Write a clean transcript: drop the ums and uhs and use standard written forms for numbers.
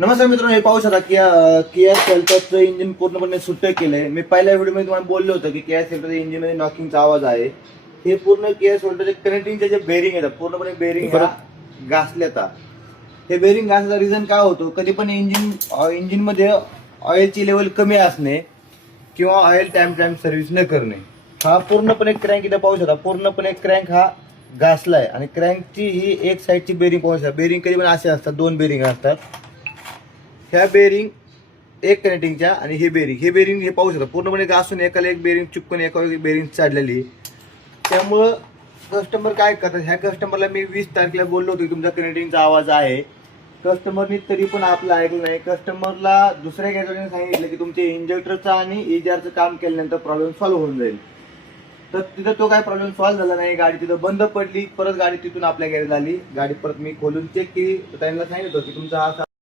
नमस्कार मित्रांनो, हे पाहू शकता किया सेल्टॉसचं इंजिन पूर्णपणे सुट्ट केलंय. मी पहिल्या व्हिडिओमध्ये तुम्हाला बोललो होतो की किया सेल्टॉसच्या इंजिन मध्ये नॉकिंगचा आवाज आहे. हे पूर्ण किया सेल्टॉसचे कनेक्टिंगचे जे बेरिंग आहेत पूर्णपणे बेरिंग घासल्यात. हे बेरिंग घासण्याचा रिझन काय होतो, कधी पण इंजिन मध्ये ऑइलची लेवल कमी असणे किंवा ऑइल टाइम सर्व्हिस न करणे. हा पूर्णपणे क्रँक इथे पाहू शकता, पूर्णपणे क्रँक हा घासलाय आणि क्रँकची ही एक साईडची बेरिंग पाहू शकता. बेरिंग कधी पण असे असतात, दोन बेरिंग असतात. ह्या बेरिंग एक कनेक्टिंगच्या आणि हे बेरिंग हे पाहू शकता पूर्णपणे घासून एकाला एक बेरिंग चिपकून एका बेरिंग चाडलेली. त्यामुळं कस्टमर काय करतात, ह्या कस्टमरला मी 20 तारखेला बोललो होतो की तुमचा कनेक्टिंगचा आवाज आहे. कस्टमरनी तरी पण आपलं ऐकलं नाही. कस्टमरला दुसऱ्या गॅरेजने सांगितलं की तुमचे इंजेक्टरचं आणि इजारचं काम केल्यानंतर प्रॉब्लेम सॉल्व्ह होऊन जाईल. तर तिथं तो काय प्रॉब्लेम सॉल्व्ह झाला नाही. गाडी तिथं बंद पडली. परत गाडी तिथून आपल्या गॅरेज आली. गाडी परत मी खोलून चेक केली. त्यांना सांगितलं की तुमचा हा